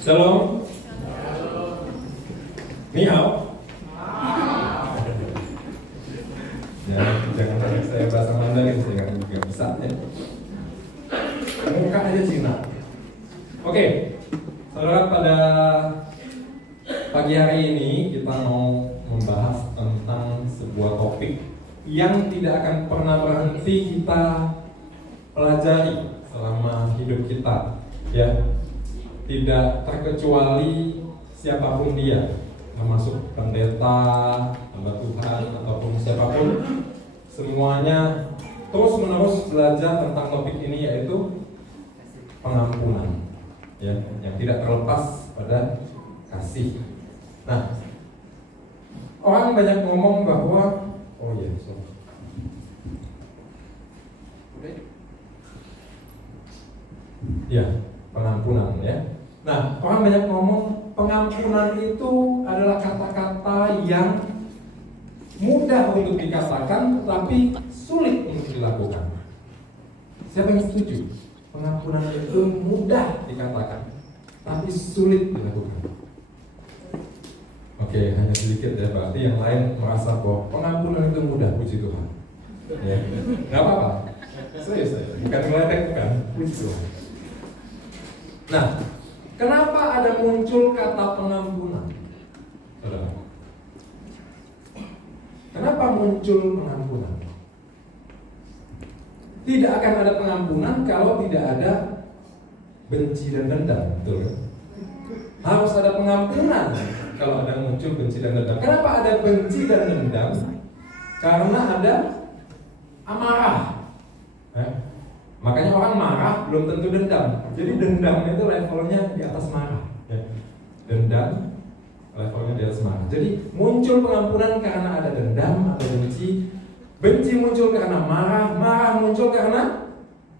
Shalom. Ni hao. Ya, jangan tanya saya bahasa Mandarin, saya nggak bisa ya. Muka aja Cina. Oke, saudara, pada pagi hari ini kita mau membahas tentang sebuah topik yang tidak akan pernah berhenti kita pelajari selama hidup kita, ya. Tidak terkecuali siapapun dia, termasuk pendeta, hamba Tuhan, ataupun siapapun, semuanya terus-menerus belajar tentang topik ini, yaitu pengampunan, ya, yang tidak terlepas pada kasih. Nah, orang banyak ngomong bahwa pengampunan, ya. Nah, orang banyak ngomong pengampunan itu adalah kata-kata yang mudah untuk dikatakan, tapi sulit untuk dilakukan. Siapa yang setuju? Pengampunan itu mudah dikatakan, tapi sulit dilakukan. Oke, hanya sedikit ya, berarti yang lain merasa bahwa pengampunan itu mudah, puji Tuhan. Ya, nggak apa-apa. Saya bukan ngeledek, bukan, puji Tuhan. Nah, kenapa ada muncul kata pengampunan? Saudara, kenapa muncul pengampunan? Tidak akan ada pengampunan kalau tidak ada benci dan dendam, betul kan? Harus ada pengampunan kalau ada muncul benci dan dendam. Kenapa ada benci dan dendam? Karena ada amarah. Makanya orang marah belum tentu dendam. Jadi dendam itu levelnya di atas marah, ya. Dendam levelnya di atas marah. Jadi muncul pengampunan karena ada dendam, ada benci. Benci muncul karena marah, marah muncul karena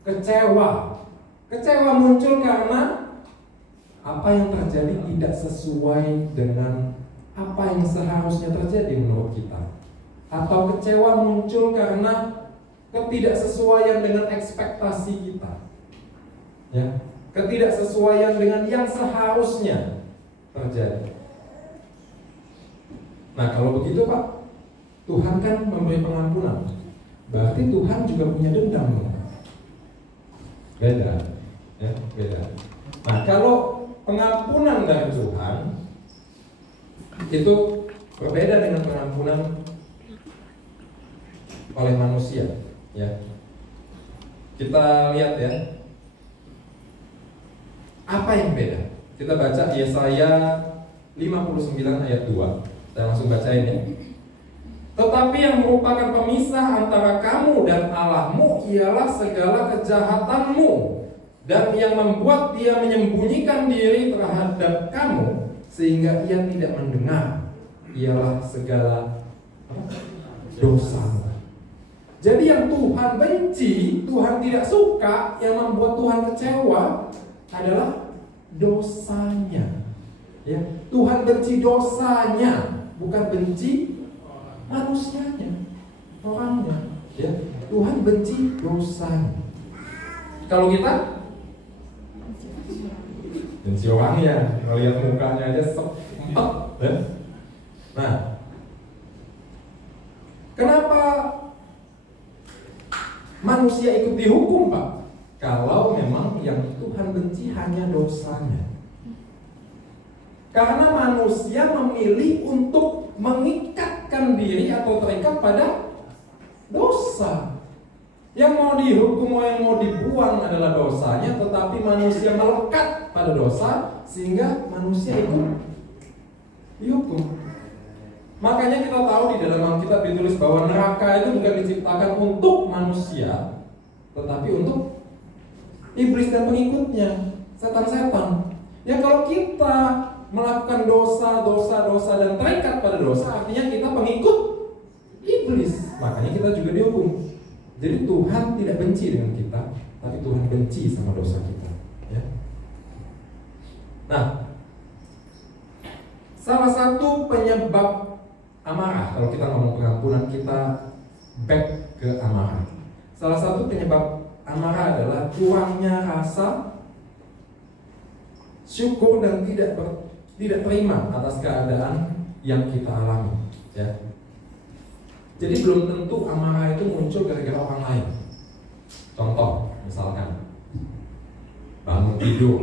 kecewa. Kecewa muncul karena apa yang terjadi tidak sesuai dengan apa yang seharusnya terjadi menurut kita. Atau kecewa muncul karena ketidaksesuaian dengan ekspektasi kita, ya, ketidaksesuaian dengan yang seharusnya terjadi. Nah, kalau begitu Pak, Tuhan kan memberi pengampunan, berarti Tuhan juga punya dendam. Beda, ya, beda. Nah, kalau pengampunan dari Tuhan itu berbeda dengan pengampunan oleh manusia. Ya, kita lihat ya, apa yang beda? Kita baca Yesaya 59 ayat 2. Saya langsung bacain ya. Tetapi yang merupakan pemisah antara kamu dan Allahmu ialah segala kejahatanmu, dan yang membuat dia menyembunyikan diri terhadap kamu sehingga ia tidak mendengar ialah segala dosa. Jadi yang Tuhan benci, Tuhan tidak suka, yang membuat Tuhan kecewa adalah dosanya. Ya, Tuhan benci dosanya, bukan benci manusianya, orangnya. Ya, Tuhan benci dosanya. Kalau kita benci orangnya, melihat mukanya aja sempet. Ya? Nah, kenapa manusia ikut dihukum Pak? Kalau memang yang Tuhan benci hanya dosanya. Karena manusia memilih untuk mengikatkan diri atau terikat pada dosa. Yang mau dihukum, yang mau dibuang adalah dosanya, tetapi manusia melekat pada dosa sehingga manusia ikut dihukum. Makanya kita tahu di dalam Alkitab ditulis bahwa neraka itu bukan diciptakan untuk manusia, tetapi untuk iblis dan pengikutnya, setan-setan. Ya, kalau kita melakukan dosa dan terikat pada dosa, artinya kita pengikut iblis. Makanya kita juga dihukum. Jadi Tuhan tidak benci dengan kita, tapi Tuhan benci sama dosa kita. Ya. Nah, salah satu penyebab amarah, kalau kita ngomong pengampunan, kita back ke amarah. Salah satu penyebab amarah adalah kurangnya rasa syukur dan tidak terima atas keadaan yang kita alami, ya. Jadi belum tentu amarah itu muncul gara-gara orang lain. Contoh, misalkan bangun tidur,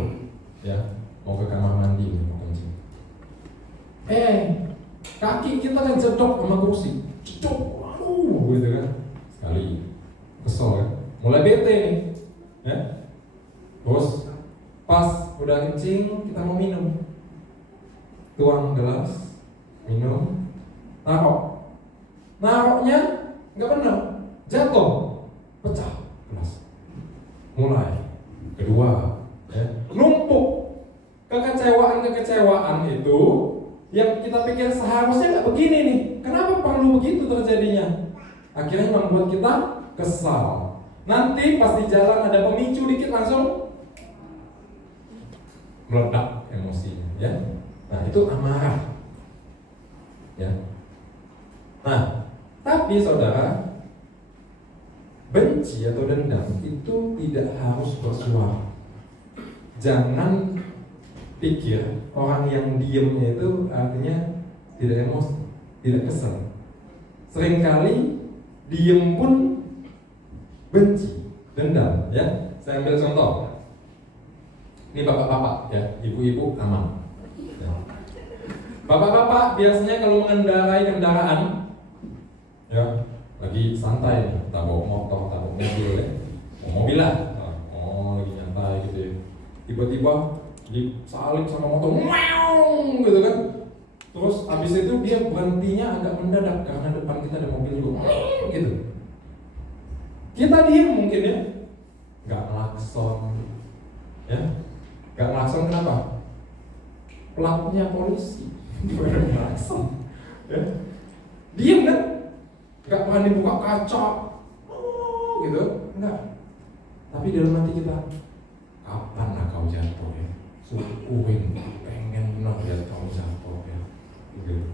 ya, mau ke kamar mandi, mau kencing. Kaki kita kan cedok sama kursi, cedok, gitu kan. Sekali, kesel kan, mulai bete nih, ya. Terus pas udah kencing, kita mau minum, tuang gelas, minum, naroknya nggak benar, jatuh, pecah gelas. Mulai kedua, ya, numpuk kekecewaan itu yang kita pikir seharusnya nggak begini nih. Kenapa perlu begitu terjadinya? Akhirnya membuat kita kesal. Nanti pas di jalan ada pemicu dikit langsung meledak emosinya, ya. Nah, itu amarah, ya. Nah, tapi saudara, benci atau dendam itu tidak harus bersuara. Jangan pikir orang yang diemnya itu artinya tidak emosi, tidak kesal. Seringkali diem pun benci, dendam, ya. Saya ambil contoh. Ini bapak-bapak, ya, ibu-ibu aman. Ya. Bapak-bapak biasanya kalau mengendarai kendaraan, ya, lagi santai, tak bawa motor, tak bawa mobil, ya. Mobil lah, lagi nyantai gitu ya. Tiba-tiba disalip sama motor, gitu kan. Terus abis itu dia berhentinya agak mendadak karena depan kita ada mobil juga, gitu. Kita diem mungkin, ya, nggak ngelakson, ya, nggak ngelakson kenapa? Platnya polisi, gimana ngelakson, ya. Diem kan? Nggak berani buka kaca, gitu, enggak. Tapi dalam hati kita, kapan lah kau jatuh, ya? Syukurin, pengen benar lihat kau jatuh, ya. Gitu.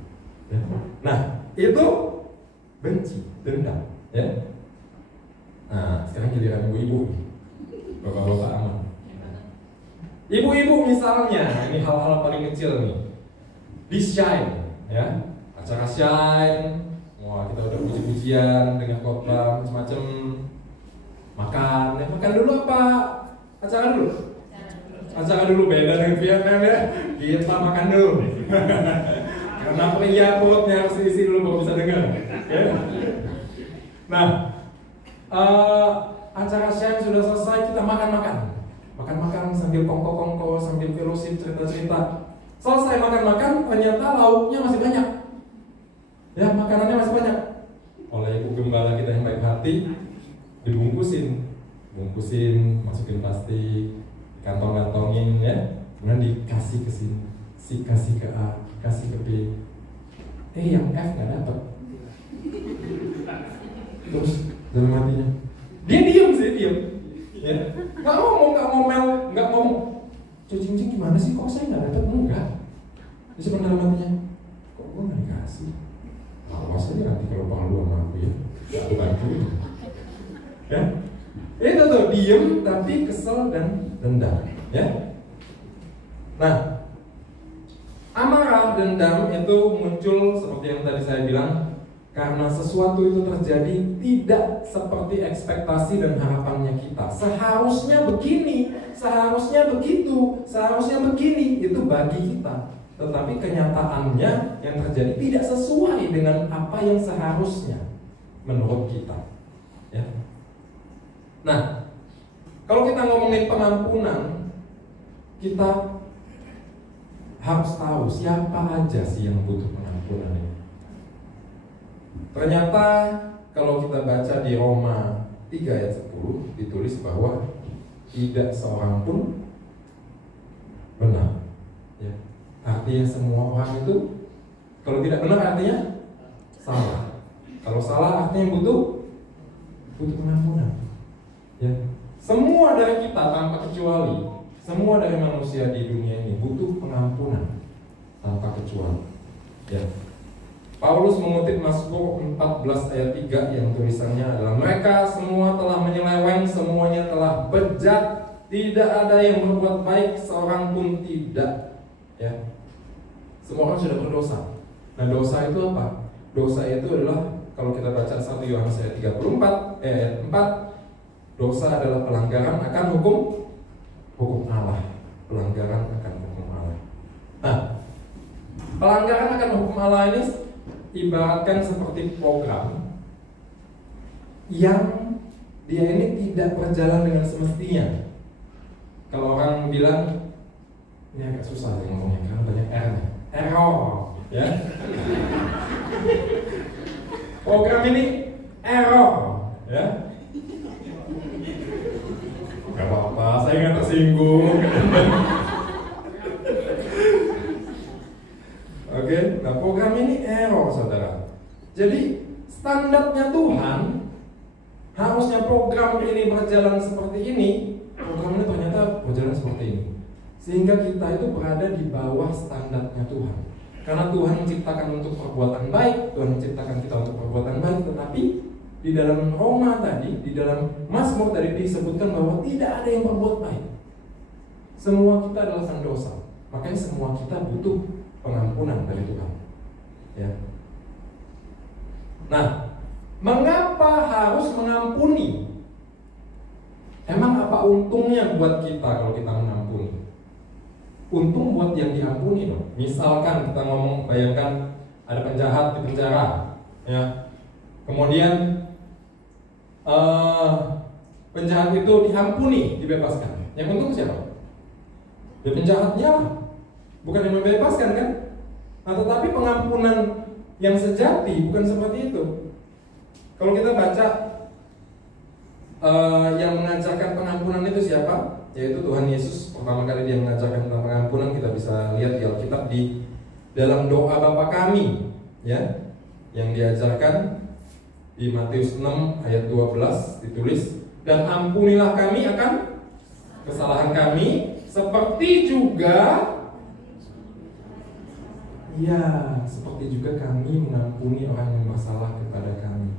Ya. Nah, itu benci, dendam, ya. Nah, sekarang giliran ibu-ibu, bapak-bapak aman. Ibu-ibu misalnya, ini hal-hal paling kecil nih, di Shine, ya, acara Shine. Wah, kita udah puji-pujian dengan khotbah macam-macam, makan dulu apa? Acara dulu beda dengan VMM, ya. Kita makan dulu. Karena pria perutnya harus diisi dulu baru bisa dengar. Ya? Nah, acara siang sudah selesai, kita makan sambil kongko sambil fellowship, cerita-cerita. Selesai makan, ternyata lauknya masih banyak. Ya, makanannya masih banyak. Oleh ibu gembala kita yang baik hati, dibungkusin, masukin plastik, kantong-kantongin, ya, kemudian dikasih ke sini, kasih ke A, kasih ke B. Yang F nggak dapat. Terus dalam hatinya, dia diem, ya, nggak ngomong, nggak ngomong. Cing gimana sih? Kok saya nggak dapat? Enggak. Terus dalam hatinya, kok gue nggak dikasih? Awas aja nanti kalau perlu sama aku, ya, aku bantuin. Ya, itu tuh diem tapi kesel dan dendam, ya. Nah, amarah, dendam itu muncul seperti yang tadi saya bilang karena sesuatu itu terjadi tidak seperti ekspektasi dan harapannya kita. Seharusnya begini, seharusnya begitu, seharusnya begini, itu bagi kita. Tetapi kenyataannya yang terjadi tidak sesuai dengan apa yang seharusnya menurut kita, ya. Nah, kalau kita ngomongin pengampunan, kita harus tahu siapa aja sih yang butuh pengampunan ini. Ternyata kalau kita baca di Roma 3 ayat 10 ditulis bahwa tidak seorang pun benar, ya. Artinya semua orang itu kalau tidak benar artinya salah. Kalau salah artinya butuh pengampunan, ya. Semua dari kita tanpa kecuali, semua dari manusia di dunia ini butuh pengampunan tanpa kecuali, ya. Paulus mengutip Mazmur 14 ayat 3 yang tulisannya adalah mereka semua telah menyeleweng, semuanya telah bejat Tidak ada yang berbuat baik, seorang pun tidak. Ya, semua orang sudah berdosa. Nah, dosa itu apa? Dosa itu adalah, kalau kita baca 1 Yohanes ayat 34 ayat 4, dosa adalah pelanggaran akan hukum Allah. Pelanggaran akan hukum Allah. Nah, pelanggaran akan hukum Allah ini ibaratkan seperti program yang dia ini tidak berjalan dengan semestinya. Kalau orang bilang, ini agak susah ya ngomongnya karena banyak R-nya. Error, ya. Program ini error, ya. Gak apa-apa, saya nggak tersinggung. Oke, nah program ini error, saudara. Jadi standarnya Tuhan, harusnya program ini berjalan seperti ini. Program ini ternyata berjalan seperti ini, sehingga kita itu berada di bawah standarnya Tuhan. Karena Tuhan menciptakan untuk perbuatan baik, Tuhan menciptakan kita untuk perbuatan baik, tetapi di dalam Roma tadi, di dalam Mazmur tadi disebutkan bahwa tidak ada yang berbuat baik. Semua kita adalah pendosa. Makanya semua kita butuh pengampunan dari Tuhan. Ya. Nah, mengapa harus mengampuni? Emang apa untungnya buat kita kalau kita mengampuni? Untung buat yang diampuni dong. Misalkan kita ngomong, bayangkan ada penjahat di penjara, ya. Kemudian penjahat itu diampuni, dibebaskan. Yang untung siapa? Ya penjahatnya lah, bukan yang membebaskan kan? Nah, tetapi pengampunan yang sejati bukan seperti itu. Kalau kita baca yang mengajarkan pengampunan itu siapa? Yaitu Tuhan Yesus. Pertama kali dia mengajarkan tentang pengampunan, kita bisa lihat di Alkitab di dalam doa Bapa kami, ya, yang diajarkan di Matius 6 ayat 12 ditulis, dan ampunilah kami akan kesalahan kami seperti juga, ya, seperti juga kami mengampuni orang yang bersalah kepada kami.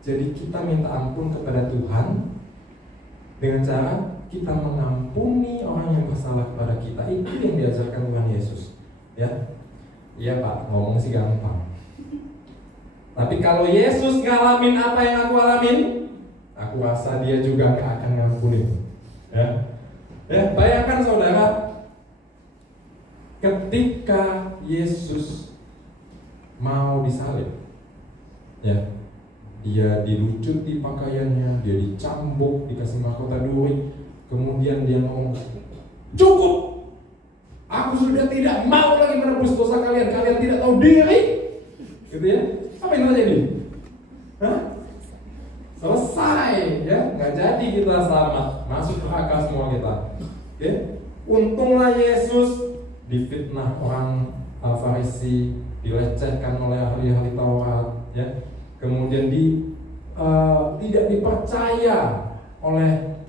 Jadi kita minta ampun kepada Tuhan dengan cara kita mengampuni orang yang bersalah kepada kita. Itu yang diajarkan Tuhan Yesus. Ya, iya Pak, ngomong sih gampang. Tapi kalau Yesus ngalamin apa yang aku alamin, aku rasa dia juga gak akan ngampunin. Ya, ya, bayangkan saudara, ketika Yesus mau disalib, ya, dia dilucuti pakaiannya, dia dicambuk, dikasih mahkota duri, kemudian dia ngomong, cukup, aku sudah tidak mau lagi menebus dosa kalian, kalian tidak tahu diri, gitu ya. Apa yang terjadi? Hah? Selesai, ya, nggak jadi kita selamat, masuk neraka semua kita. Oke? Untunglah Yesus difitnah orang Farisi, dilecehkan oleh ahli-ahli Taurat, ya. Kemudian tidak dipercaya oleh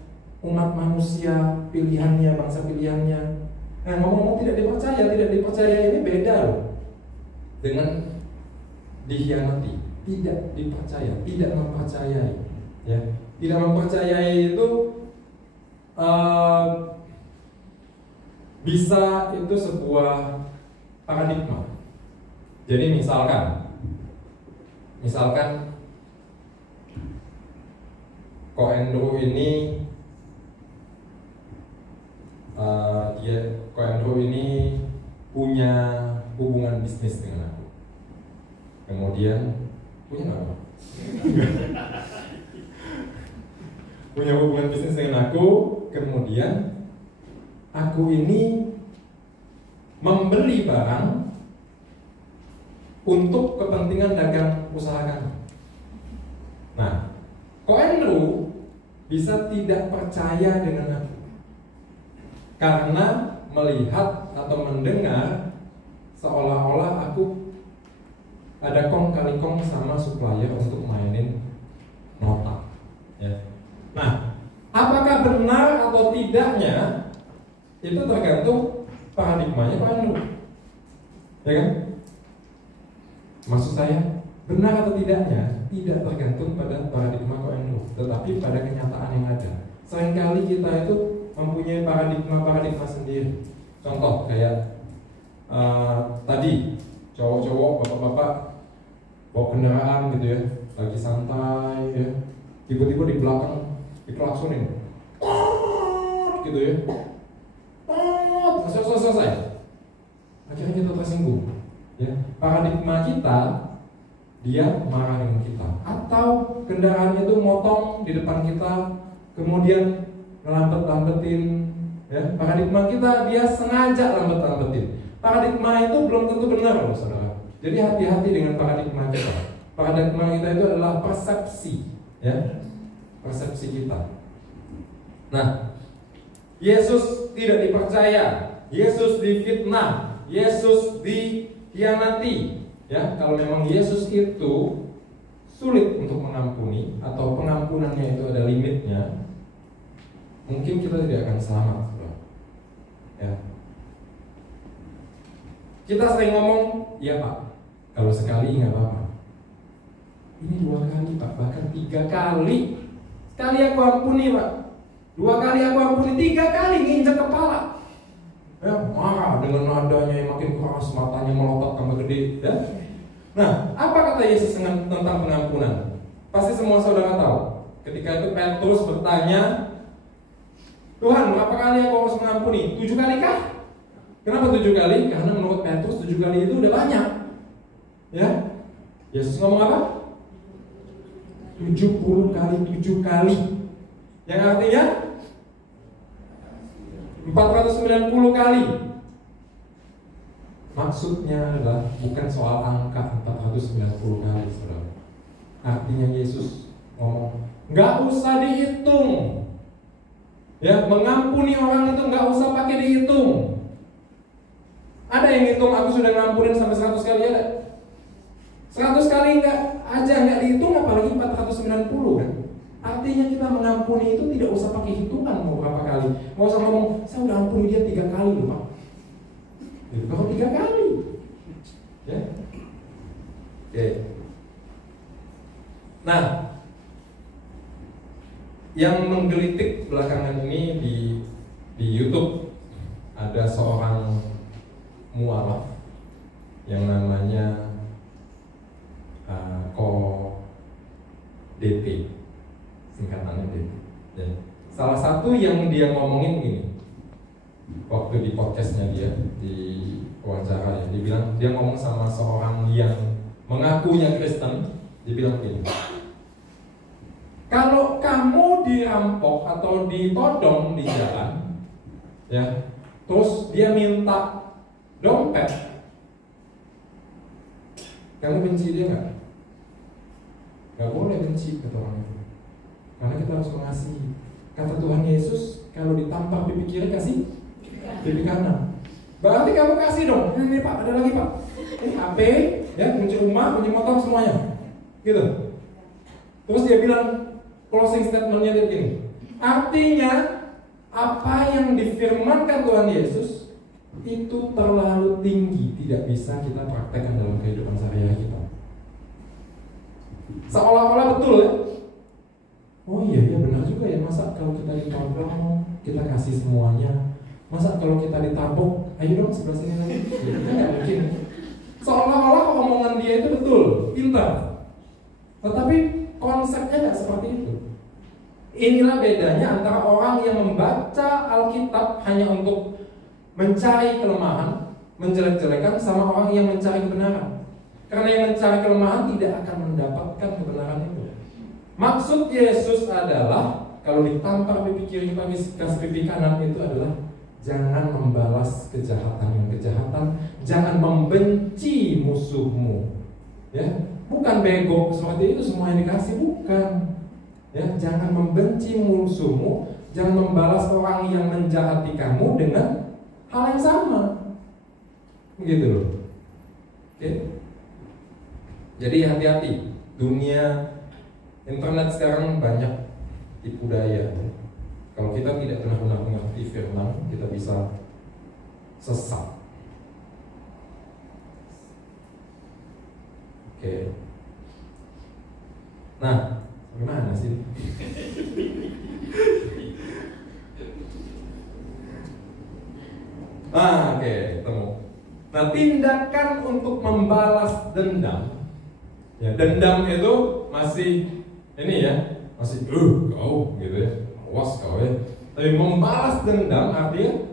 umat manusia pilihannya, bangsa pilihannya. Nah, ngomong-ngomong tidak dipercaya ini beda loh dengan dikhianati. Tidak dipercaya, tidak mempercayai, ya. Tidak mempercayai itu bisa itu sebuah paradigma. Jadi misalkan Ko Andrew ini Ko Andrew ini punya hubungan bisnis dengan aku. Kemudian punya apa? Punya hubungan bisnis dengan aku. Kemudian aku ini membeli barang untuk kepentingan dagang usaha kami. Nah, Ko Andrew bisa tidak percaya dengan aku karena melihat atau mendengar seolah-olah aku ada kong kali kong sama supplier untuk mainin nota, ya. Nah, apakah benar atau tidaknya itu tergantung paradigmanya Ko Andrew, ya kan? Maksud saya, benar atau tidaknya tidak tergantung pada paradigma Ko Andrew, tetapi pada kenyataan yang ada. Seringkali kita itu mempunyai paradigma sendiri. Contoh kayak tadi cowok-cowok, bapak-bapak bawa kendaraan gitu ya, lagi santai ya, tiba-tiba di belakang diklaksonin, gitu ya, selesai. Akhirnya kita tersinggung. Ya, paradigma kita, dia marah dengan kita. Atau kendaraan itu motong di depan kita, kemudian ngelambetin. Ya, paradigma kita dia sengaja lambetin. Paradigma itu belum tentu benar loh saudara. Jadi hati-hati dengan paradigma kita. Paradigma kita itu adalah persepsi, ya, persepsi kita. Nah, Yesus tidak dipercaya, Yesus difitnah, Yesus dikhianati. Ya, kalau memang Yesus itu sulit untuk mengampuni atau pengampunannya itu ada limitnya, mungkin kita tidak akan selamat. Ya. Kita sering ngomong, ya Pak, kalau sekali nggak apa-apa. Ini 2 kali Pak, bahkan 3 kali. Sekali aku ampuni Pak, 2 kali aku ampuni, 3 kali nginjak kepala. Ya, marah dengan nadanya yang makin keras, matanya melotot tambah gede. Ya. Nah, apa kata Yesus tentang pengampunan? Pasti semua saudara tahu. Ketika itu Petrus bertanya, Tuhan, berapa kali aku harus mengampuni? 7 kali kah? Kenapa 7 kali? Karena menurut Petrus 7 kali itu udah banyak. Ya, Yesus ngomong apa? 70 kali 7 kali. Yang artinya 490 kali. Maksudnya adalah bukan soal angka 490 kali, saudara. Artinya Yesus ngomong, nggak usah dihitung. Ya, mengampuni orang itu nggak usah pakai dihitung. Ada yang hitung aku sudah ngampunin sampai 100 kali ada. 100 kali nggak dihitung, apalagi 490 kan. Artinya kita mengampuni itu tidak usah pakai hitungan mau berapa kali. Mau usah ngomong, saya udah ampuni dia 3 kali loh Pak. Ya, baru 3 kali. Ya. Oke. Nah, yang menggelitik belakangan ini di YouTube ada seorang mualaf yang namanya DT, singkatannya DT. Ya. Salah satu yang dia ngomongin gini, waktu di podcastnya dia di wawancara ya, dia bilang dia ngomong sama seorang yang mengakunya Kristen, dia bilang gini, kalau kamu dirampok atau ditodong di jalan, ya, terus dia minta dompet, kamu benci dia nggak? Nggak boleh benci kata orang itu, karena kita harus mengasihi. Kata Tuhan Yesus, kalau ditampar pipi kiri kasih pipi kanan. Berarti kamu kasih dong. Ini Pak, ada lagi Pak. Ini HP, ya, kunci rumah, kunci motor semuanya, gitu. Terus dia bilang closing statementnya dia begini. Artinya apa yang difirmankan Tuhan Yesus itu terlalu tinggi, tidak bisa kita praktekkan dalam kehidupan sehari-hari kita. Seolah-olah betul ya. Oh iya benar juga ya. Masa kalau kita ditodong kita kasih semuanya. Masa kalau kita ditabok, ayo dong sebelah sini lagi. Ya, kita nggak mungkin. Seolah-olah omongan dia itu betul, pintar. Tetapi konsepnya nggak seperti itu. Inilah bedanya antara orang yang membaca Alkitab hanya untuk mencari kelemahan, menjelek-jelekan, sama orang yang mencari kebenaran. Karena yang mencari kelemahan tidak akan mendapatkan kebenaran itu. Maksud Yesus adalah kalau ditampar pipi kiri kasih pipi kanan itu adalah jangan membalas kejahatan dengan kejahatan, jangan membenci musuhmu. Ya, bukan bego seperti itu semua yang dikasih, bukan. Ya, jangan membenci musuhmu, jangan membalas orang yang menjahati kamu dengan hal yang sama. Begitu loh. Oke. Jadi hati-hati. Dunia internet sekarang banyak tipu daya. Kalau kita tidak benar-benar mengerti firman, kita bisa sesat. Oke. Nah, gimana sih? Oke, ketemu. Nah, tindakan untuk membalas dendam, ya, dendam itu masih ini ya, masih kau gitu ya, awas kau ya. Tapi membalas dendam artinya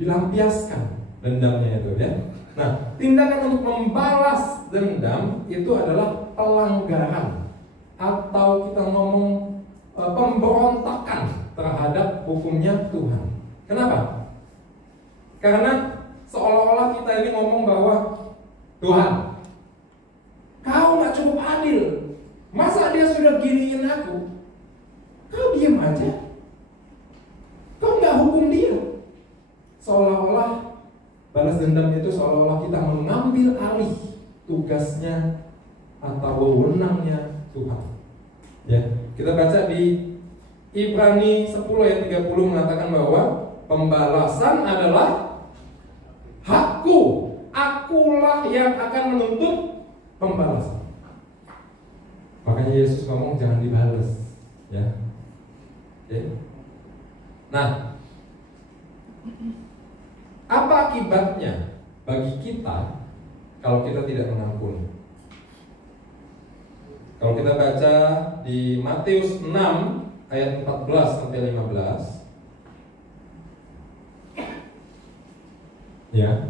dilampiaskan dendamnya itu ya. Nah, tindakan untuk membalas dendam itu adalah pelanggaran atau kita ngomong pemberontakan terhadap hukumnya Tuhan. Kenapa? Karena seolah-olah kita ini ngomong bahwa Tuhan, kau nggak cukup adil. Masa dia sudah giniin aku, kau diam aja. Kau nggak hukum dia. Seolah-olah balas dendam itu seolah-olah kita mengambil alih tugasnya atau wewenangnya Tuhan. Ya, kita baca di Ibrani 10 ayat 30 mengatakan bahwa pembalasan adalah hakku, akulah yang akan menuntut pembalasan. Makanya Yesus ngomong jangan dibalas, ya. Oke. Nah, apa akibatnya bagi kita kalau kita tidak mengampuni? Kalau kita baca di Matius 6 ayat 14 sampai 15, ya.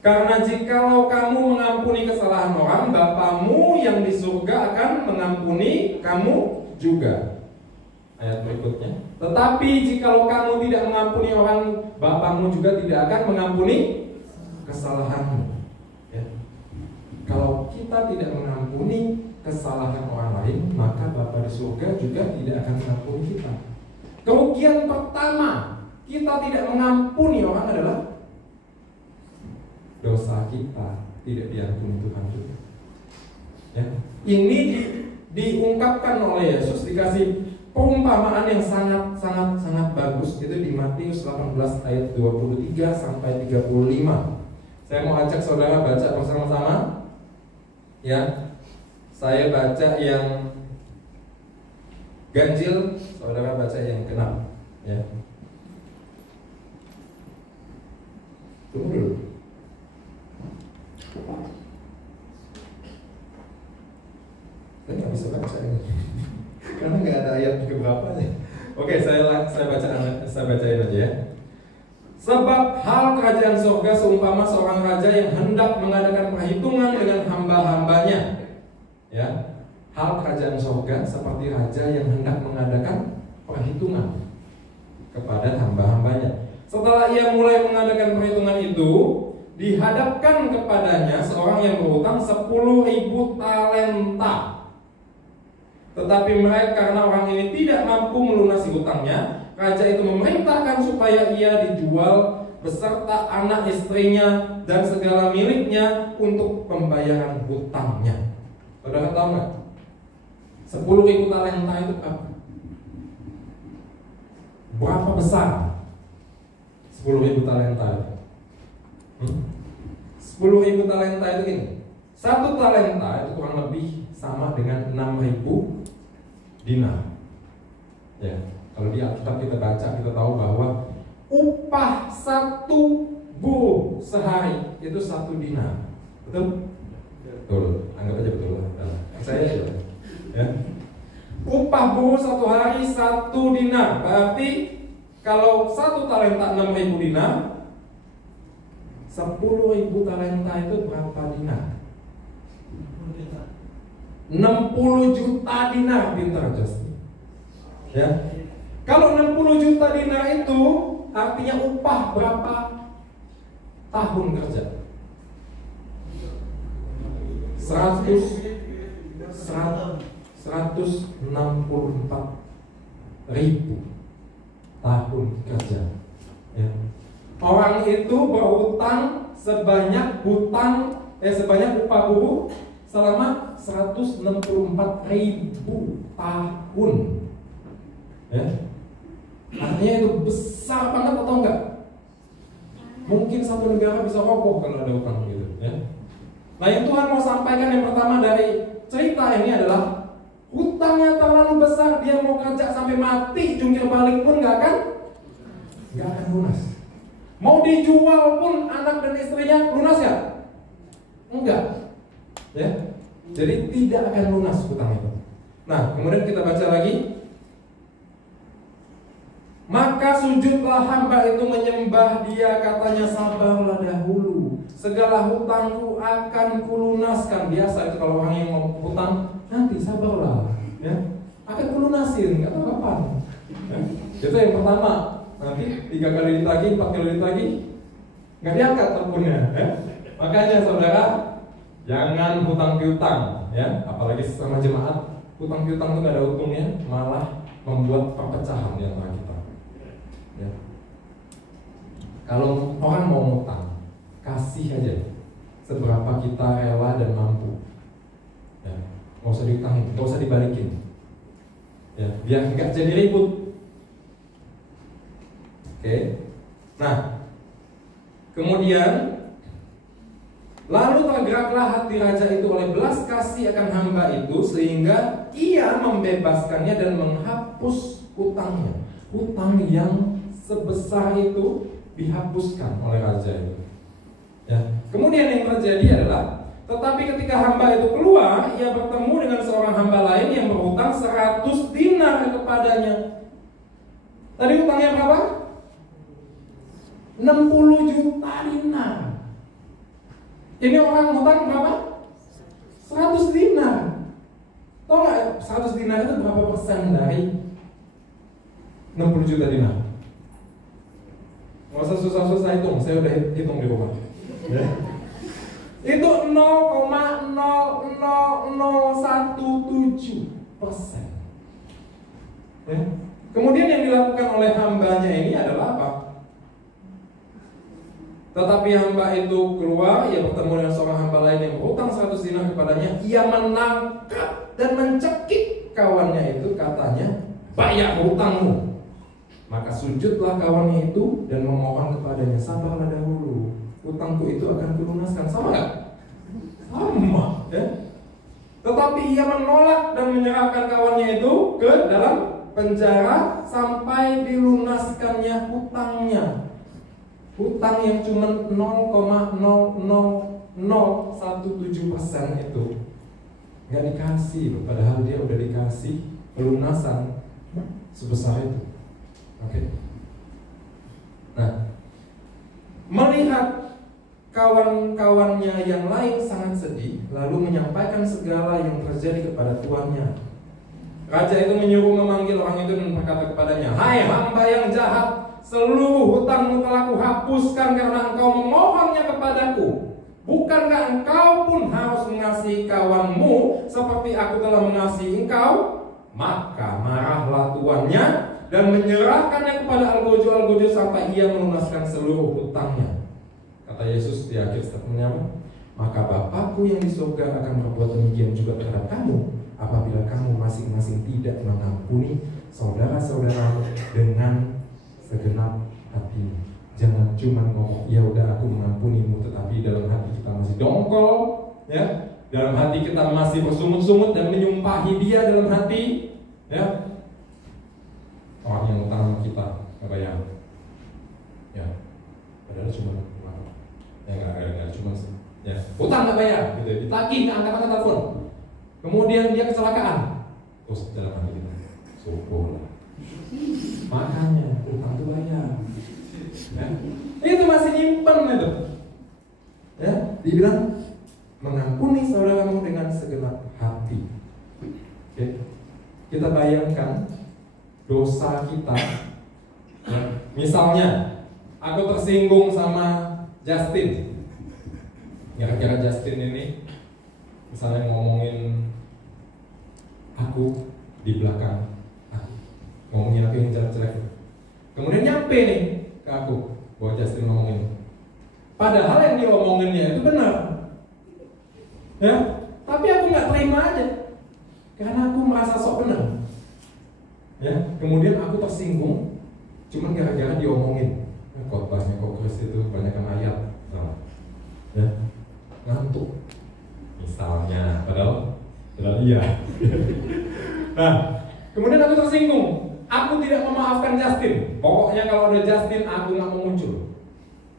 Karena jikalau kamu mengampuni kesalahan orang, Bapamu yang di surga akan mengampuni kamu juga. Ayat berikutnya. Tetapi jikalau kamu tidak mengampuni orang, Bapamu juga tidak akan mengampuni kesalahanmu. Ya. Kalau kita tidak mengampuni kesalahan orang lain, maka Bapa di surga juga tidak akan mengampuni kita. Kerugian pertama kita tidak mengampuni orang adalah dosa kita tidak diampuni Tuhan juga. Ya. Ini diungkapkan oleh Yesus, dikasih perumpamaan yang sangat bagus itu di Matius 18 ayat 23 sampai 35. Saya mau ajak saudara baca bersama-sama. Ya. Saya baca yang ganjil, saudara baca yang genap. Ya. Tunggu dulu. Saya nggak bisa baca ini karena nggak ada ayat keberapa nih. Oke, saya bacain aja ya. Sebab hal kerajaan surga seumpama seorang raja yang hendak mengadakan perhitungan dengan hamba-hambanya. Ya, hal kerajaan surga seperti raja yang hendak mengadakan perhitungan kepada hamba-hambanya. Setelah ia mulai mengadakan perhitungan itu, dihadapkan kepadanya seorang yang berhutang 10.000 talenta. Tetapi mereka, karena orang ini tidak mampu melunasi hutangnya, raja itu memerintahkan supaya ia dijual beserta anak istrinya dan segala miliknya untuk pembayaran hutangnya. Saudara tahu nggak? 10.000 talenta itu apa? Berapa besar 10.000 talenta itu? 10.000 talenta itu gini. 1 talenta itu kurang lebih sama dengan 6.000 dinar. Ya, kalau di Alkitab kita baca, kita tahu bahwa upah 1 buruh sehari itu 1 dinar. Betul? Betul. Anggap aja betul lah. Saya aja. Ya. Upah buruh 1 hari 1 dinar. Berarti kalau 1 talenta 6.000 dinar, 10.000 talenta itu berapa dinar? 60 juta dinar, pintar Justin. Ya. Kalau 60 juta dinar itu artinya upah berapa tahun kerja? 164.000 tahun kerja. Ya. Orang itu berhutang sebanyak upah buruh selama 164.000 tahun. Ya. Artinya itu besar banget atau enggak? Mungkin satu negara bisa roboh kalau ada utang gitu, ya. Nah, yang Tuhan mau sampaikan yang pertama dari cerita ini adalah hutangnya terlalu besar, dia mau kerja sampai mati, jungkir balik pun nggak akan lunas. Mau dijual pun anak dan istrinya lunas ya? Enggak. Ya. Jadi tidak akan lunas hutang itu. Nah, kemudian kita baca lagi. Maka sujudlah hamba itu menyembah dia, katanya, sabarlah dahulu, segala hutangku akan kulunaskan. Biasa itu kalau orang yang mau hutang, nanti sabarlah, ya, akan kulunasin, nggak tahu kapan. Ya. Itu yang pertama. Nanti 3 kali ditagih, 4 kali ditagih, nggak diangkat teleponnya. Ya. Makanya saudara, jangan hutang piutang, ya, apalagi sama jemaat. Hutang piutang itu nggak ada untungnya, malah membuat perpecahan di antara kita. Ya. Kalau orang mau ngutang, kasih aja seberapa kita rela dan mampu. Ya. Nggak usah diutangin, nggak usah dibalikin. Ya, biar nggak jadi ribut. Oke. Nah, kemudian lalu tergeraklah hati raja itu oleh belas kasih akan hamba itu, sehingga ia membebaskannya dan menghapus hutangnya. Hutang yang sebesar itu dihapuskan oleh raja itu. Ya. Kemudian yang terjadi adalah, tetapi ketika hamba itu keluar, ia bertemu dengan seorang hamba lain yang berhutang 100 dinar kepadanya. Tadi hutangnya berapa? 60 juta dinar. Ini orang hutang berapa? 100 dinar. Tahu nggak 100 dinar itu berapa persen dari 60 juta dinar? Nggak usah susah-susah hitung, saya udah hitung di rumah. Ya. Itu 0,00017%. Ya. Kemudian yang dilakukan oleh hambanya ini adalah apa? Tetapi hamba itu keluar, ia bertemu dengan seorang hamba lain yang berhutang 100 dinar kepadanya. Ia menangkap dan mencekik kawannya itu, katanya, bayar hutangmu. Maka sujudlah kawannya itu dan memohon kepadanya, sabarlah dahulu, hutangku itu akan kulunaskan. Sama nggak? Sama, ya. Tetapi ia menolak dan menyerahkan kawannya itu ke dalam penjara sampai dilunaskannya hutangnya. Hutang yang cuma 0,00017% itu nggak dikasih, padahal dia udah dikasih pelunasan sebesar itu. Oke. Nah, melihat kawan-kawannya yang lain sangat sedih, lalu menyampaikan segala yang terjadi kepada tuannya. Raja itu menyuruh memanggil orang itu dan berkata kepadanya, hai hamba yang jahat, seluruh hutangmu telah kuhapuskan karena engkau memohonnya kepadaku. Bukankah engkau pun harus mengasihi kawanmu seperti aku telah mengasihi engkau? Maka marahlah tuannya dan menyerahkannya kepada algojo sampai ia melunaskan seluruh hutangnya. Kata Yesus di akhir statementnya, maka Bapakku yang di surga akan berbuat demikian juga terhadap kamu, apabila kamu masing-masing tidak mengampuni saudara-saudara dengan segenap hati. Jangan cuma ngomong, ya udah aku mengampunimu, tetapi dalam hati kita masih dongkol, ya. Dalam hati kita masih bersungut-sungut dan menyumpahi dia dalam hati, ya. Orang yang utang sama kita nggak bayar, ya. Padahal cuma nggak cuma, ya. Utang nggak bayar, gitu. Ditagih nggak angkat telepon. Kemudian dia kecelakaan, terus dalam hati kita, syukur lah. Makanya utang itu bayar. Ya. Itu masih nyimpen itu. Ya, dibilang mengampuni saudaramu dengan segenap hati. Oke. Kita bayangkan dosa kita. Ya. Misalnya, aku tersinggung sama Justin. Gara-gara Justin ini, misalnya ngomongin aku di belakang, ngomongin aku yang jelek-jelek. Kemudian nyampe nih ke aku bahwa Justin ngomongin, padahal yang dia omonginnya itu benar, ya. Tapi aku nggak terima aja karena aku merasa sok benar, ya. Kemudian aku tersinggung, cuman gara-gara diomongin, khotbahnya kok Chris itu kebanyakan ayat, ya, ngantuk, misalnya, padahal iya. Nah, kemudian aku tersinggung. Aku tidak memaafkan Justin. Pokoknya kalau ada Justin, aku nggak mau muncul.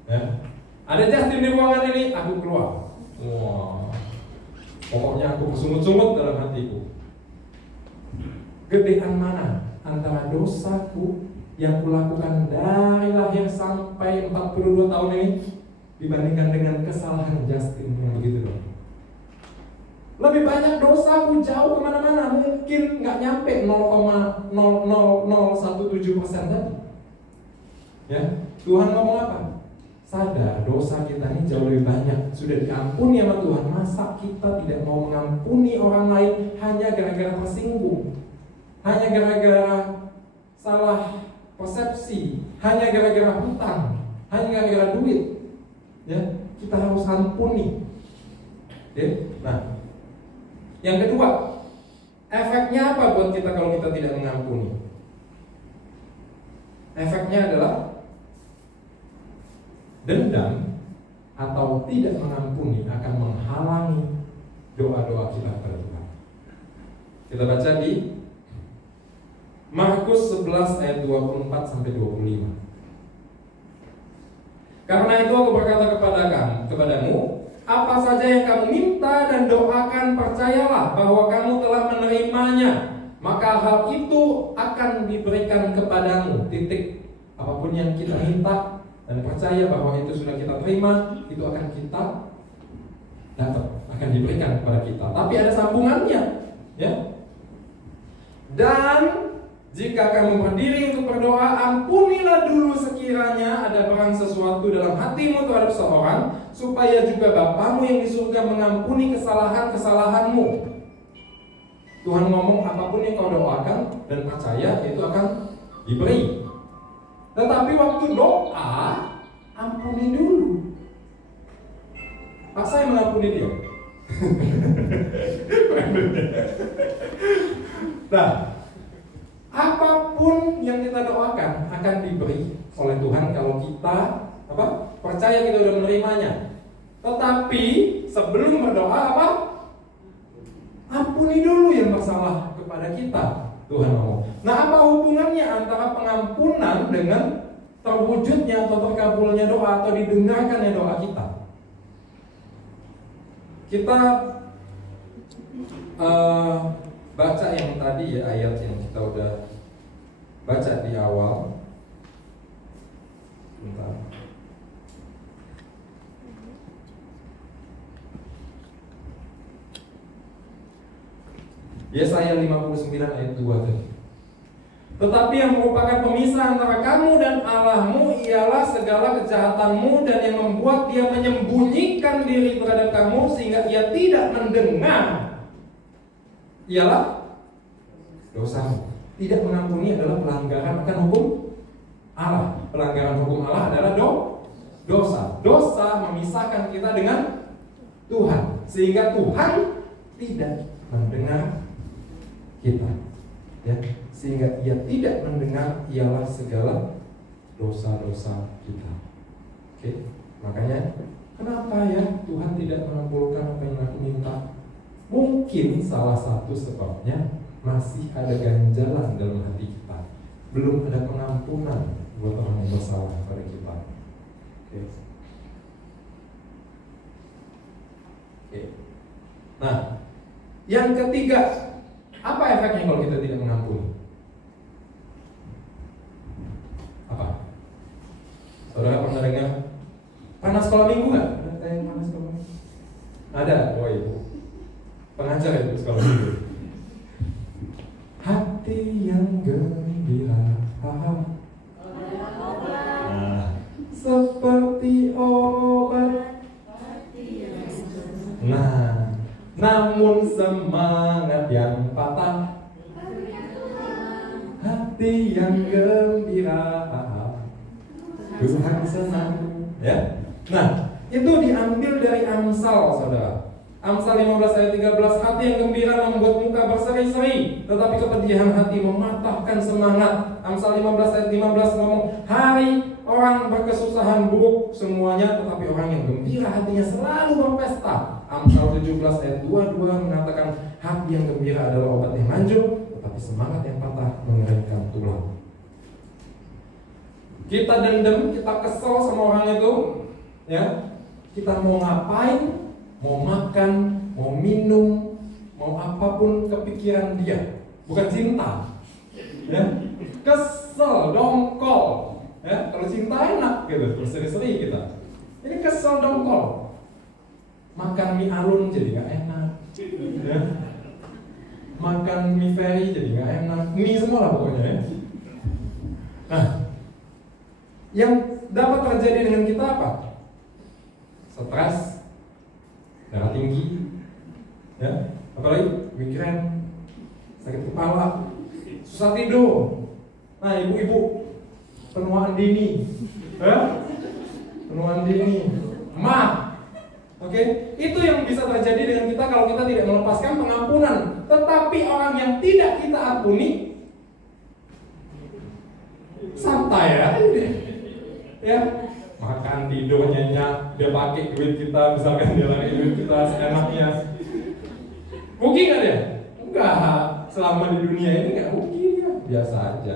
Ya. Ada Justin di ruangan ini, aku keluar. Wah, pokoknya aku bersungut-sungut dalam hatiku. Gedean mana antara dosaku yang kulakukan dari lahir sampai 42 tahun ini dibandingkan dengan kesalahan Justin yang begitu dong. Lebih banyak dosaku jauh kemana-mana, mungkin nggak nyampe 0,00017% tadi. Ya, Tuhan ngomong apa? Sadar dosa kita ini jauh lebih banyak, sudah diampuni sama Tuhan. Masa kita tidak mau mengampuni orang lain hanya gara-gara tersinggung, hanya gara-gara salah persepsi, hanya gara-gara hutang, hanya gara-gara duit. Ya, kita harus ampuni. Oke? Nah, yang kedua, efeknya apa buat kita kalau kita tidak mengampuni? Efeknya adalah dendam atau tidak mengampuni akan menghalangi doa-doa kita kepada Tuhan. Kita baca di Markus 11 ayat 24 sampai 25. Karena itu aku berkata kepadamu, apa saja yang kamu minta dan doakan, percayalah bahwa kamu telah menerimanya, maka hal itu akan diberikan kepadamu. Titik. Apapun yang kita minta dan percaya bahwa itu sudah kita terima, itu akan kita dapat, akan diberikan kepada kita. Tapi ada sambungannya, ya. Dan jika kamu berdiri untuk berdoa, ampunilah dulu sekiranya ada barang sesuatu dalam hatimu terhadap seorang, supaya juga Bapamu yang di surga mengampuni kesalahan-kesalahanmu. Tuhan ngomong apapun yang kau doakan dan percaya itu akan diberi. Tetapi waktu doa, ampuni dulu. Pak, saya mengampuni dia. Nah, apapun yang kita doakan akan diberi oleh Tuhan kalau kita percaya kita sudah menerimanya. Tetapi sebelum berdoa ampuni dulu yang bersalah kepada kita. Tuhan ngomong. Nah, apa hubungannya antara pengampunan dengan terwujudnya atau terkabulnya doa atau didengarkannya doa kita? Kita baca yang tadi ya, ayat yang kita udah baca di awal. Bentar. Yesaya 59 ayat 2 tadi. Tetapi yang merupakan pemisah antara kamu dan Allahmu ialah segala kejahatanmu, dan yang membuat dia menyembunyikan diri terhadap kamu sehingga ia tidak mendengar ialah dosamu. Tidak mengampuni adalah pelanggaran akan hukum Allah. Pelanggaran hukum Allah adalah dosa. Dosa memisahkan kita dengan Tuhan, sehingga Tuhan tidak mendengar kita, ya, sehingga ia tidak mendengar ialah segala dosa-dosa kita. Oke, makanya kenapa ya Tuhan tidak mengabulkan apa yang aku minta? Mungkin salah satu sebabnya masih ada ganjalan dalam hati kita, belum ada pengampunan buat orang yang bersalah pada kita. Oke. Nah, yang ketiga, apa efeknya kalau kita tidak mengampuni? Apa? Saudara pernah dengar panas sekolah minggu nggak? Ada yang panas sekolah minggu? Ada, oh ibu pengajar itu sekolah minggu. Hati yang gembira, seperti obat. Nah, namun semangat yang patah, hati yang gembira, Tuhan senang. Ya. Nah, itu diambil dari Amsal, saudara. Amsal 15 ayat 13, hati yang gembira membuat muka berseri-seri, tetapi kepedihan hati mematahkan semangat. Amsal 15 ayat 15 ngomong, hari orang berkesusahan buruk semuanya, tetapi orang yang gembira hatinya selalu berpesta. Amsal 17 ayat 22 mengatakan, hati yang gembira adalah obat yang manjur, tetapi semangat yang patah mengeringkan tulang. Kita dendam, kita kesel sama orang itu, ya, kita mau ngapain, mau makan, mau minum, mau apapun kepikiran dia, bukan cinta, ya, kesel, dongkol, ya, kalau cinta enak gitu, berseri-seri kita, ini kesel, dongkol, makan mie alun jadi nggak enak, ya, makan mie feri jadi nggak enak, mie semua lah pokoknya, ya. Nah, yang dapat terjadi dengan kita apa? Stres, darah tinggi, ya, apalagi migrain, sakit kepala, susah tidur. Nah, ibu-ibu penuaan dini, ya, penuaan dini, mah, oke, itu yang bisa terjadi dengan kita kalau kita tidak melepaskan pengampunan. Tetapi orang yang tidak kita ampuni, santai aja deh, ya. Makan, tidur, nyenyak, dia pakai duit kita, misalkan dia pakai duit kita seenaknya. Rugi nggak dia? Enggak, selama di dunia ini nggak rugi dia, biasa aja.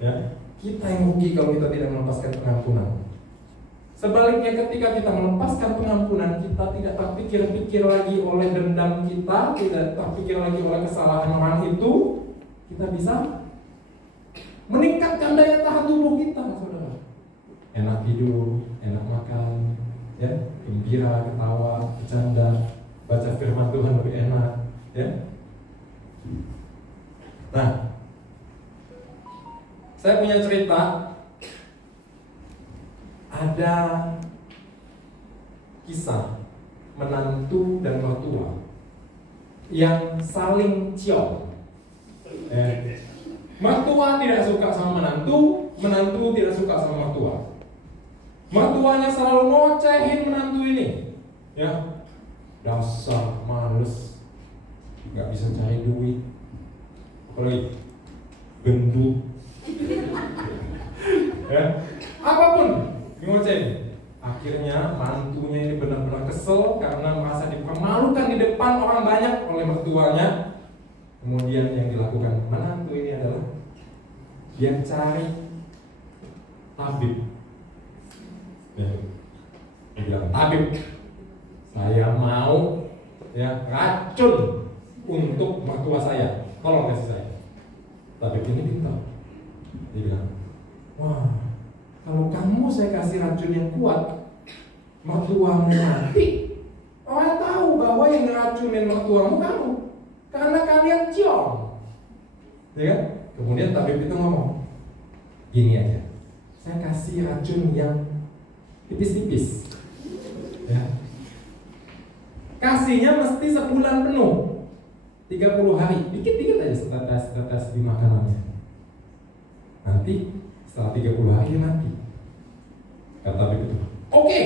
Ya, kita yang rugi kalau kita tidak melepaskan pengampunan. Sebaliknya ketika kita melepaskan pengampunan, kita tidak terpikir-pikir lagi oleh dendam kita, tidak terpikir lagi oleh kesalahan orang itu, kita bisa meningkatkan daya tahan tubuh kita, saudara. Enak tidur, enak makan, ya, gembira, ketawa, bercanda, baca firman Tuhan lebih enak, ya. Nah, saya punya cerita. Ada kisah menantu dan mertua yang saling ciong. Mertua tidak suka sama menantu, menantu tidak suka sama mertua. Mertuanya selalu ngocehin menantu ini, ya, dasar males, nggak bisa cari duit, apalagi gendut, ya, apapun ngocehin. Akhirnya mantunya ini benar-benar kesel karena merasa dipermalukan di depan orang banyak oleh mertuanya. Kemudian yang dilakukan menantu ini adalah dia cari tabib. Dia bilang, tabib, saya mau, ya, racun untuk mertua saya, tolong kasih saya. Tabib ini pintar. Dia bilang, wah, kalau kamu saya kasih racun yang kuat, mertuamu mati. Orang tahu bahwa yang ngeracunin mertuamu kamu, karena kalian ciong, ya kan? Kemudian tabib itu ngomong, gini aja, saya kasih racun yang tipis-tipis, ya. Kasihnya mesti sebulan penuh, 30 hari, dikit-dikit aja setetes di makanannya. Nanti setelah 30 hari dia mati. Kata begitu, oke,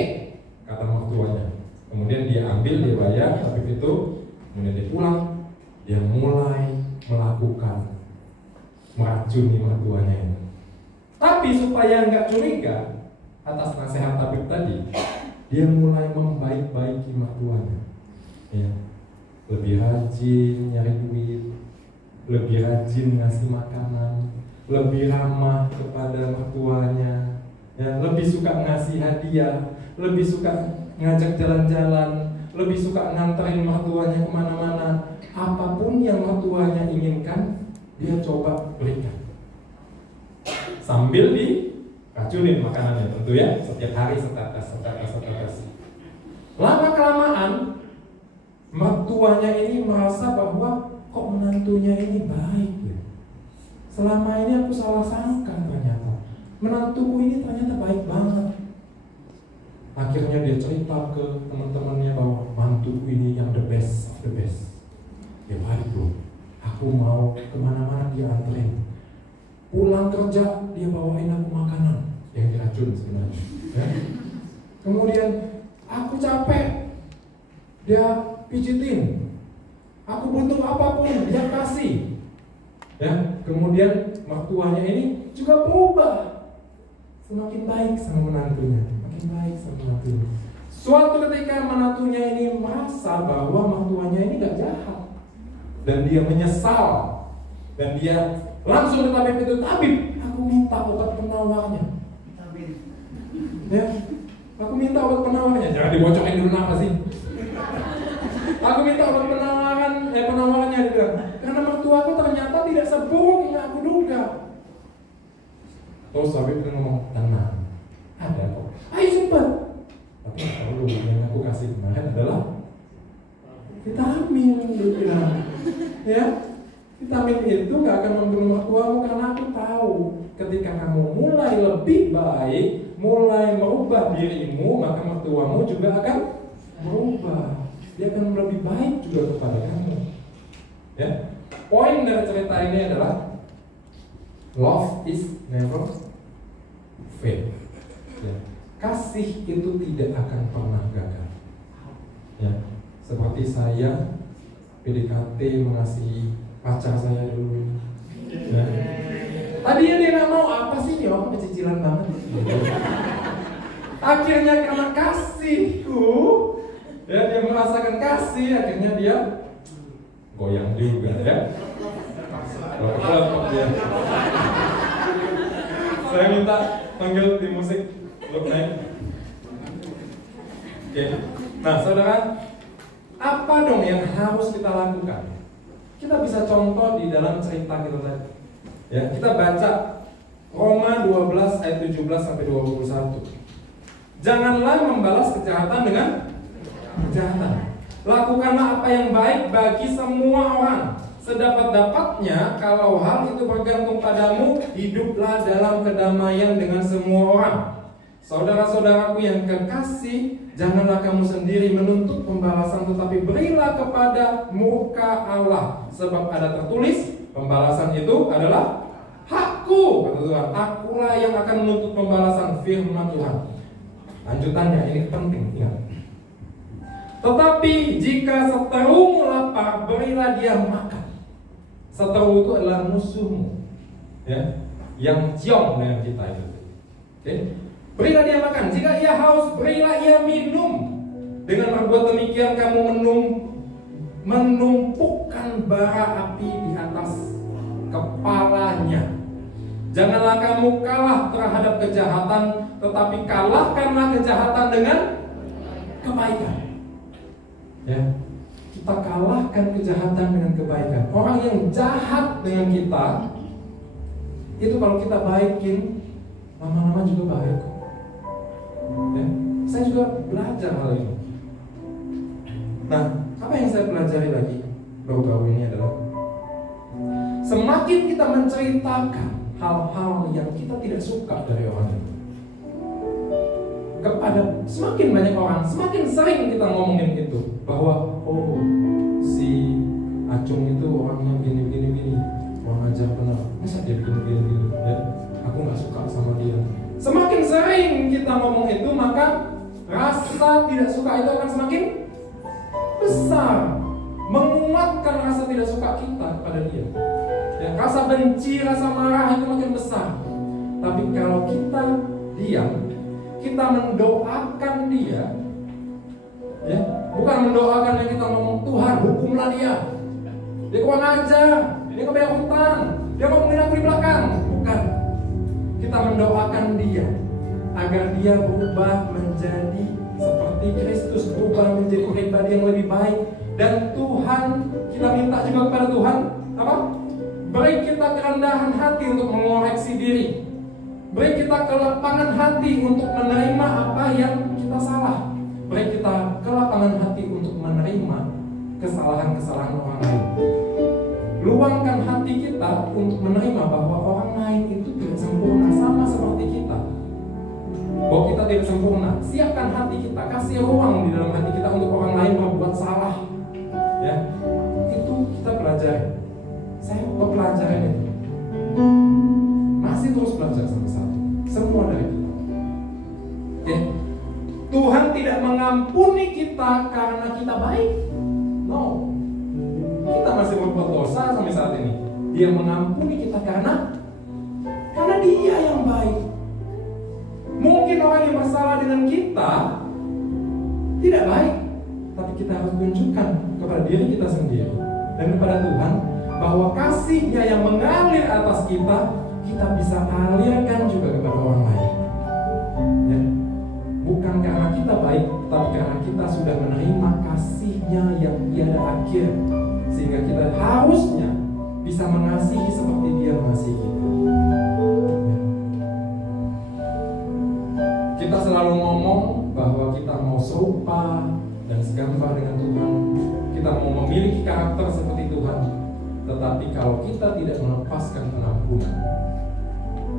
kata mertuanya. Kemudian dia ambil, dia bayar tabib itu. Kemudian dia pulang, dia mulai melakukan meracuni mertuanya ini. Tapi supaya nggak curiga atas nasihat tabib tadi, dia mulai membaik-baiki mertuanya, ya. Lebih rajin nyari duit, lebih rajin ngasih makanan, lebih ramah kepada mertuanya, ya, lebih suka ngasih hadiah, lebih suka ngajak jalan-jalan, lebih suka nganterin mertuanya kemana-mana. Apapun yang mertuanya inginkan, dia coba berikan. Sambil diracunin makanannya tentu, ya, setiap hari setetes. Lama-kelamaan mertuanya ini merasa bahwa kok menantunya ini baik, ya. Selama ini aku salah sangka, ternyata menantuku ini ternyata baik banget. Akhirnya dia cerita ke teman-temannya bahwa mantuku ini yang the best of the best. Ya baik bro, aku mau kemana-mana dia anterin. Pulang kerja dia bawain aku makanan yang diracun sebenarnya, ya. Kemudian aku capek, dia pijitin. Aku butuh apapun dia kasih, ya. Kemudian mertuanya ini juga berubah, semakin baik sama menantunya, makin baik sama menantunya. Suatu ketika menantunya ini merasa bahwa mertuanya ini gak jahat, dan dia menyesal, dan dia langsung ke tabib itu, tabib, aku minta obat penawarnya, ya. Aku minta obat penawarnya, jangan dibocorin dulu apa sih? Aku minta obat penawarannya dia. Karena mertuaku ternyata tidak seburuk yang aku duga. Terus Habib itu ngomong, tenang, ada kok. Ayo cepat. Tapi perlu, yang aku kasih kemarin adalah vitamin, dia bilang. Ya, vitamin itu gak akan membunuh mertuamu karena aku tahu ketika kamu mulai lebih baik, mulai merubah dirimu, maka mertuamu juga akan berubah. Dia akan lebih baik juga kepada kamu. Ya, poin dari cerita ini adalah love is never fail. Ya. Kasih itu tidak akan pernah gagal. Ya, seperti saya PDKT mengasihi pacar saya dulu. Ya. Tadinya dia nggak mau, apa sih dia orang kecicilan banget. Akhirnya karena kasihku, ya dia merasakan kasih, akhirnya dia goyang juga ya. Ya. Saya minta panggil tim musik untuk naik. Oke. Nah, saudara, apa dong yang harus kita lakukan? Kita bisa contoh di dalam cerita kita tadi. Ya, kita baca Roma 12 ayat 17 sampai 21. Janganlah membalas kejahatan dengan kejahatan. Lakukanlah apa yang baik bagi semua orang. Sedapat-dapatnya, kalau hal itu bergantung padamu, hiduplah dalam kedamaian dengan semua orang. Saudara-saudaraku yang kekasih, janganlah kamu sendiri menuntut pembalasan, tetapi berilah kepada muka Allah. Sebab ada tertulis, pembalasan itu adalah hakku, kata Tuhan. Akulah yang akan menuntut pembalasan, firman Tuhan. Lanjutannya ini penting, ingat. Tetapi jika seterumu lapar, berilah dia makan. Seteru itu adalah musuhmu, ya, yang ciong dengan kita itu. Oke? Berilah dia makan. Jika ia haus, berilah ia minum. Dengan berbuat demikian kamu menumpukan bara api di atas kepalanya. Janganlah kamu kalah terhadap kejahatan, tetapi kalahkanlah kejahatan dengan kebaikan. Ya, kita kalahkan kejahatan dengan kebaikan. Orang yang jahat dengan kita, itu kalau kita baikin, lama-lama juga baik. Ya, saya juga belajar hal ini. Nah, apa yang saya pelajari lagi baru-baru ini adalah semakin kita menceritakan hal-hal yang kita tidak suka dari orang itu kepada semakin banyak orang, semakin sering kita ngomongin itu, bahwa oh si Acung itu orangnya gini, orang ajar benar, masa dia gini, ya, aku nggak suka sama dia. Semakin sering kita ngomong itu, maka rasa tidak suka itu akan semakin besar, menguatkan rasa tidak suka kita kepada dia. Ya, rasa benci, rasa marah itu makin besar. Tapi kalau kita diam, kita mendoakan dia, ya, bukan mendoakan yang kita ngomong Tuhan hukumlah dia kurang ajar, dia ngebayar hutang, dia ngomongin aku di belakang. Bukan. Kita mendoakan dia agar dia berubah menjadi seperti Kristus, berubah menjadi pribadi yang lebih baik. Dan Tuhan, kita minta juga kepada Tuhan, apa? Beri kita kerendahan hati untuk mengoreksi diri. Beri kita kelapangan hati untuk menerima apa yang kita salah. Beri kita kelapangan hati untuk menerima kesalahan-kesalahan orang lain. Luangkan hati kita untuk menerima bahwa orang lain itu tidak sempurna sama seperti kita. Bahwa kita tidak sempurna. Siapkan hati kita, kasih ruang di dalam hati kita untuk orang lain berbuat salah. Ya, itu kita pelajari. Saya pelajaran itu masih terus belajar sampai saat ini. Semua dari kita. Ya. Tuhan tidak mengampuni kita karena kita baik. No. Kita masih berbuat dosa sampai saat ini. Dia mengampuni kita karena Dia yang baik. Mungkin orang yang bersalah dengan kita tidak baik, tapi kita harus tunjukkan kepada diri kita sendiri dan kepada Tuhan bahwa kasih-Nya yang mengalir atas kita, kita bisa alirkan juga kepada orang lain. Ya. Bukankah sudah menerima kasih-Nya yang tiada akhir, sehingga kita harusnya bisa mengasihi seperti Dia mengasihi kita. Kita selalu ngomong bahwa kita mau serupa dan segambar dengan Tuhan, kita mau memiliki karakter seperti Tuhan. Tetapi kalau kita tidak melepaskan pengampunan,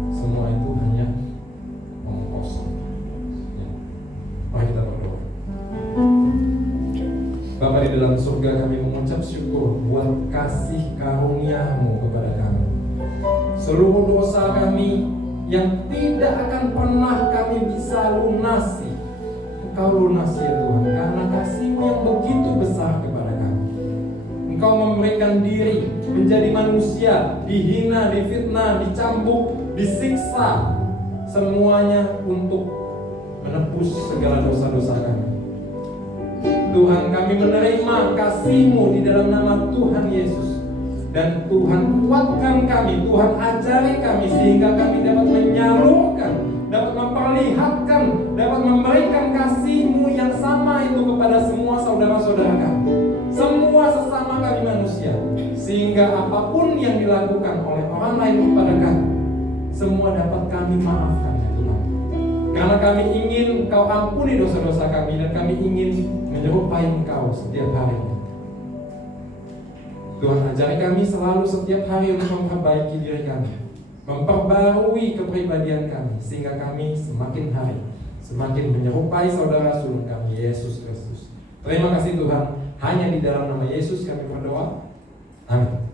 semua itu hanya omong kosong. Ya. Mari kita berdoa. Bapa di dalam surga, kami mengucap syukur buat kasih karunia-Mu kepada kami. Seluruh dosa kami yang tidak akan pernah kami bisa lunasi, Engkau lunasi ya Tuhan, karena kasih-Mu yang begitu besar kepada kami. Engkau memberikan diri menjadi manusia, dihina, difitnah, dicambuk, disiksa, semuanya untuk menebus segala dosa-dosa kami. Tuhan, kami menerima kasih-Mu di dalam nama Tuhan Yesus. Dan Tuhan kuatkan kami, Tuhan ajari kami, sehingga kami dapat menyalurkan, dapat memperlihatkan, dapat memberikan kasih-Mu yang sama itu kepada semua saudara-saudara kami, semua sesama kami manusia. Sehingga apapun yang dilakukan oleh orang lain kepada kami, semua dapat kami maafkan ya Tuhan. Karena kami ingin Engkau ampuni dosa-dosa kami, dan kami ingin menyerupai Engkau setiap harinya. Tuhan, ajari kami selalu setiap hari untuk memperbaiki diri kami, memperbarui kepribadian kami, sehingga kami semakin hari semakin menyerupai saudara sulung kami, Yesus Kristus. Terima kasih Tuhan, hanya di dalam nama Yesus kami berdoa. Amin.